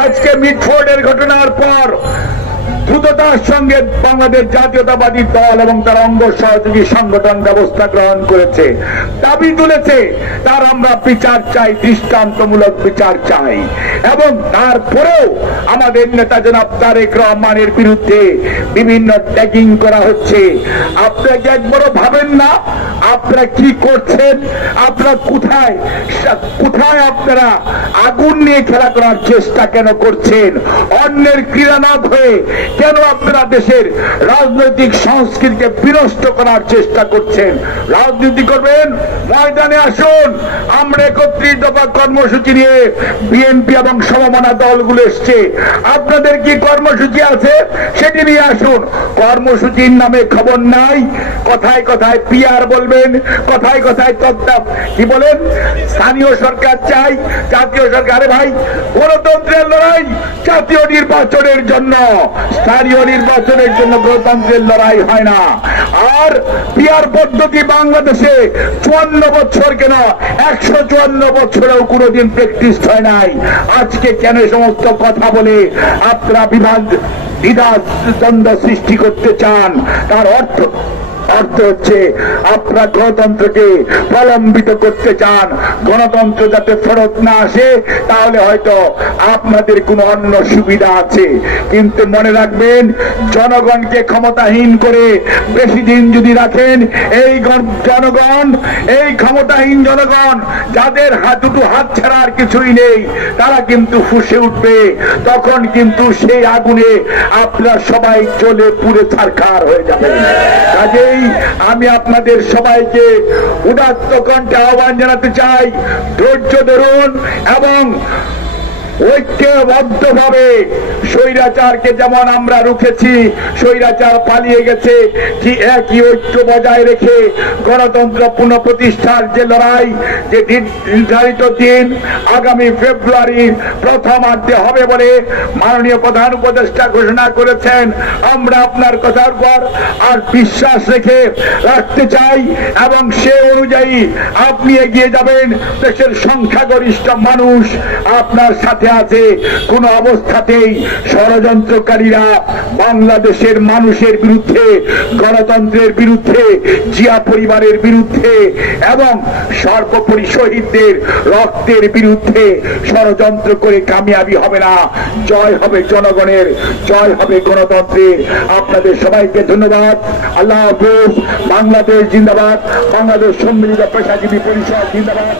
আজকে মিটফোর্ডের ঘটনার পর দ্রুততার সঙ্গে বাংলাদেশ জাতীয়তাবাদী দল এবং তার অঙ্গ সহযোগী সংগঠন ব্যবস্থা গ্রহণ করেছে। দাবি তুলেছে, তার আমরা বিচার চাই, দৃষ্টান্তমূলক বিচার চাই। এবং তারপরেও আমাদের নেতা জনাব তারেক রহমানের বিরুদ্ধে বিভিন্ন ট্যাগিং করা হচ্ছে। আপনাকে একবারও ভাবেন না, আপনারা কি করছেন, আপনারা কোথায় কোথায় আপনারা আগুন নিয়ে খেলা করার চেষ্টা কেন করছেন? অন্যের ক্রীড়ানাথ হয়ে কেন আপনারা দেশের রাজনৈতিক সংস্কৃতিকে বিনষ্ট করার চেষ্টা করছেন? রাজনীতি করবেন? ময়দানে আসুন। আমরা একত্রিশ দফা কর্মসূচি নিয়ে বিএনপি এবং সমমনা দলগুলো এসছে। আপনাদের কি কর্মসূচি আছে? সেটি নিয়ে আসুন। কর্মসূচির নামে খবর নাই। কথায় কথায় পিআর বলবেন, কথায় কথায় তত্ত্ব কি বলেন? স্থানীয় সরকার চাই, জাতীয় সরকার। ভাই, গণতন্ত্রের লড়াই জাতীয় নির্বাচনের জন্য। স্থানীয় নির্বাচনের জন্য গণতন্ত্রের লড়াই হয় না। আর পিয়ার পদ্ধতি বাংলাদেশে চুয়ান্ন বছর কেন? একশো চুয়ান্ন বছরেও কোনোদিন প্র্যাকটিস হয় নাই। আজকে কেন সমস্ত কথা বলে আপনারা বিভাগ দ্বিধা দ্বন্দ্ব সৃষ্টি করতে চান? তার অর্থ অর্থ হচ্ছে আপনারা গণতন্ত্রকে প্রলম্বিত করতে চান। গণতন্ত্র যাতে ফেরত না আসে, তাহলে হয়তো আপনাদের কোনো অন্য সুবিধা আছে। কিন্তু মনে রাখবেন, জনগণকে ক্ষমতাহীন করে বেশি দিন যদি রাখেন, এই জনগণ, এই ক্ষমতাহীন জনগণ, যাদের হাত দুটো হাত ছাড়া আর কিছুই নেই, তারা কিন্তু ফুসে উঠবে। তখন কিন্তু সেই আগুনে আপনার সবাই চলে পুড়ে ছারখার হয়ে যাবে কাজেই আমি আপনাদের সবাইকে উদাত্ত কণ্ঠে আহ্বান জানাতে চাই। ধৈর্য ধরুন এবং ঐক্যবদ্ধভাবে স্বৈরাচারকে যেমন আমরা রুখেছি, স্বৈরাচার পালিয়ে গেছে, কি একই ঐক্য বজায় রেখে গণতন্ত্র পুনঃপ্রতিষ্ঠার যে লড়াই, যে নির্ধারিত দিন, আগামী ফেব্রুয়ারি প্রথমার্ধে হবে বলে মাননীয় প্রধান উপদেষ্টা ঘোষণা করেছেন। আমরা আপনার কথার পর আর বিশ্বাস রেখে রাখতে চাই এবং সে অনুযায়ী আপনি এগিয়ে যাবেন। দেশের সংখ্যাগরিষ্ঠ মানুষ আপনার সাথে আছে, কোন অবস্থাতেই ষড়যন্ত্রকারীরা বাংলাদেশের মানুষের বিরুদ্ধে, গণতন্ত্রের বিরুদ্ধে, জিয়া পরিবারের বিরুদ্ধে এবং সর্বোপরি শহীদদের রক্তের বিরুদ্ধে ষড়যন্ত্র করে কামিয়াবি হবে না। জয় হবে জনগণের, জয় হবে গণতন্ত্রের। আপনাদের সবাইকে ধন্যবাদ। আল্লাহ হাফেজ, বাংলাদেশ জিন্দাবাদ, বাংলাদেশ সম্মিলিত পেশাজীবী পরিষদ জিন্দাবাদ।